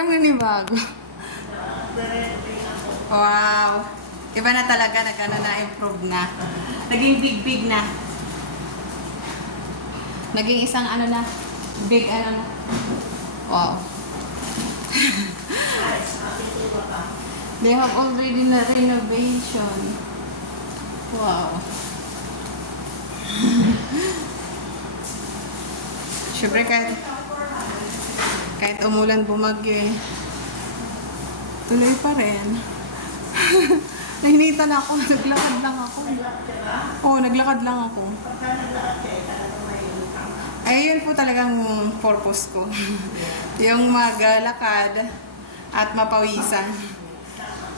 Ang nanibago. Wow. Iba na talaga, na-improve na. Naging big na. Naging isang big na. Wow. They have already na renovation. Wow. Siyempre kahit umulan bumagyo tuloy pa rin. Nahinita na ako, naglakad lang ako. Oo, naglakad lang ako. Ayun po talagang purpose ko. Yung maglakad at mapawisan.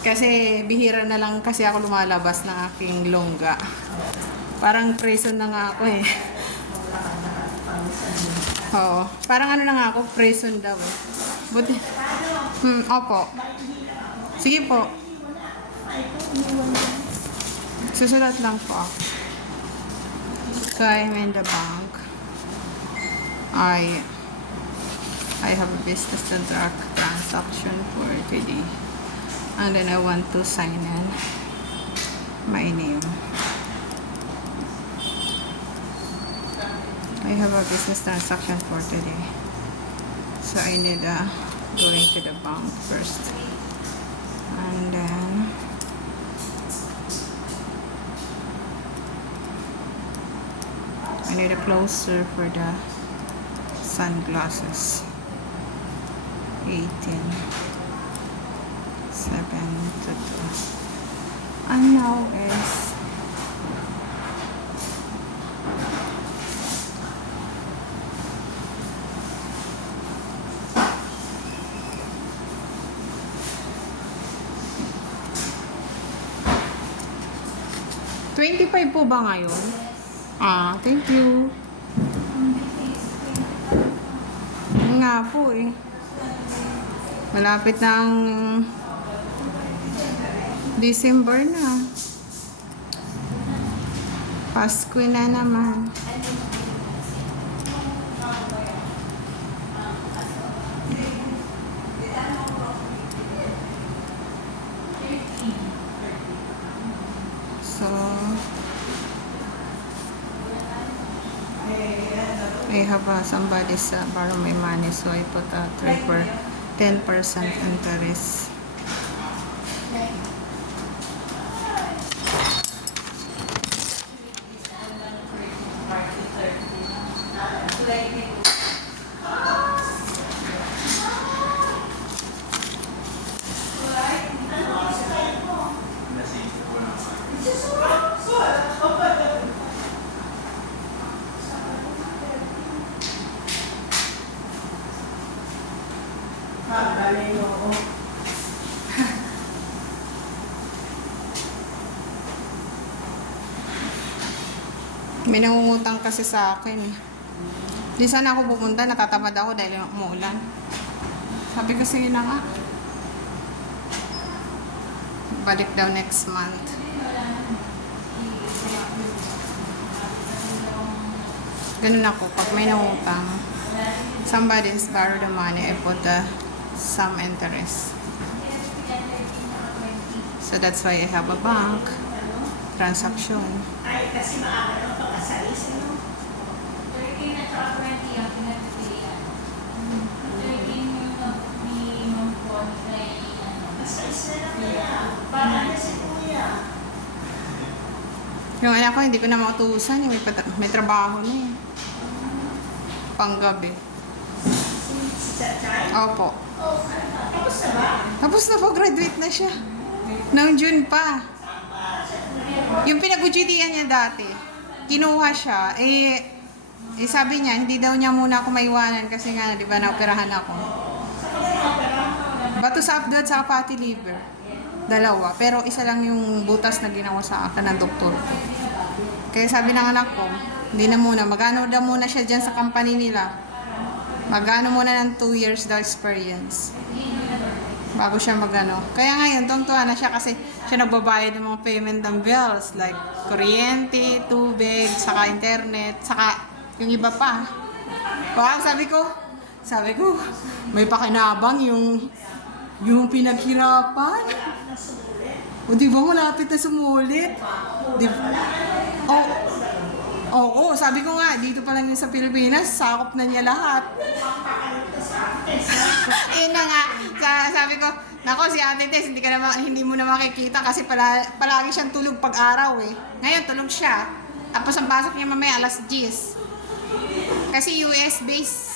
Kasi bihira na lang kasi ako lumalabas ng aking longga. Parang prison na nga ako eh. Oo. Parang na nga ako, prison daw eh. Buti. Opo. Sige po. Susulat lang po ako. So I'm in the bank. I have a business transaction for today. And then I want to sign in my name. I have a business transaction for today. So I need going to the bank first. And then I need a closer for the sunglasses. 18 7 to 2. And now is 25 po ba ngayon? Thank you. Nga po eh. Malapit na ang December na. Pasko na naman. So, I have somebody's borrow my money, so I put 10% interest. May nangungutang kasi sa akin eh. Di sana ako pupunta, natatamad ako dahil umuulan. Sabi ko sige na nga. Balik daw next month. Ganun ako, pag may nangungutang, somebody's borrow the money, I put some interest. So that's why I have a bank transaction. Ay, kasi maaga ng pagkasalis, ano? 13 at 20 ang pinagpipilian. 13 yung minimum po na Masalis na lang kaya. Parang na si Kuya. Yung anak ko, hindi ko na mautusan. May trabaho na eh. Panggabi. Si Chay? Opo. Oh, tapos na ba? Tapos na po, graduate na siya. Noong June pa. Yung pinag-UGT-an niya dati, kinuha siya, sabi niya, hindi daw niya muna ako maiwanan kasi nga, di ba, naoperahan ako. Bato sa abdoad sa fatty liver. Dalawa. Pero isa lang yung butas na ginawa sa akin ng doktor ko. Kaya sabi ng anak ko, hindi na muna, magano daw muna siya dyan sa company nila. Magano muna ng 2 years daw experience. Bago siya magano. Kaya ngayon, tungtuhan na siya kasi siya nagbabayad ng mga payment ng bills like kuryente, tubig, saka internet, saka yung iba pa. Wow, sabi ko, Sabi ko, may pakinabang yung pinaghirapan. O di ba malapit na sumulit? Di ba? Oo, sabi ko nga, dito pa lang yun sa Pilipinas, sakop na niya lahat. Yun na nga, sabi ko, nako si Ate Tess, hindi mo na makikita kasi palagi siyang tulog pag-araw eh. Ngayon, tulog siya. Tapos ang pasok niya mamaya alas 10. Kasi US base.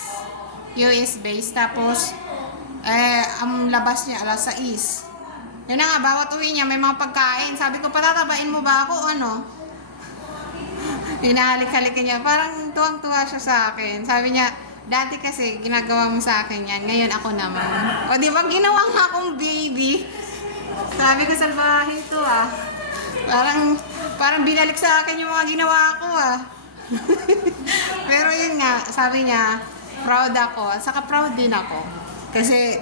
Tapos, ang labas niya alas 6. Yun na nga, bawat uwi niya may mga pagkain. Sabi ko, patatabain mo ba ako o ano? Hinahalik-halikan niya. Parang tuwang-tuwa siya sa akin. Sabi niya, dati kasi ginagawa mo sa akin yan. Ngayon ako naman. O di ba ginawa nga akong baby? Sabi ko, salbahin to ah. Parang binalik sa akin yung mga ginawa ko ah. Pero yun nga, sabi niya, proud ako. Saka proud din ako. Kasi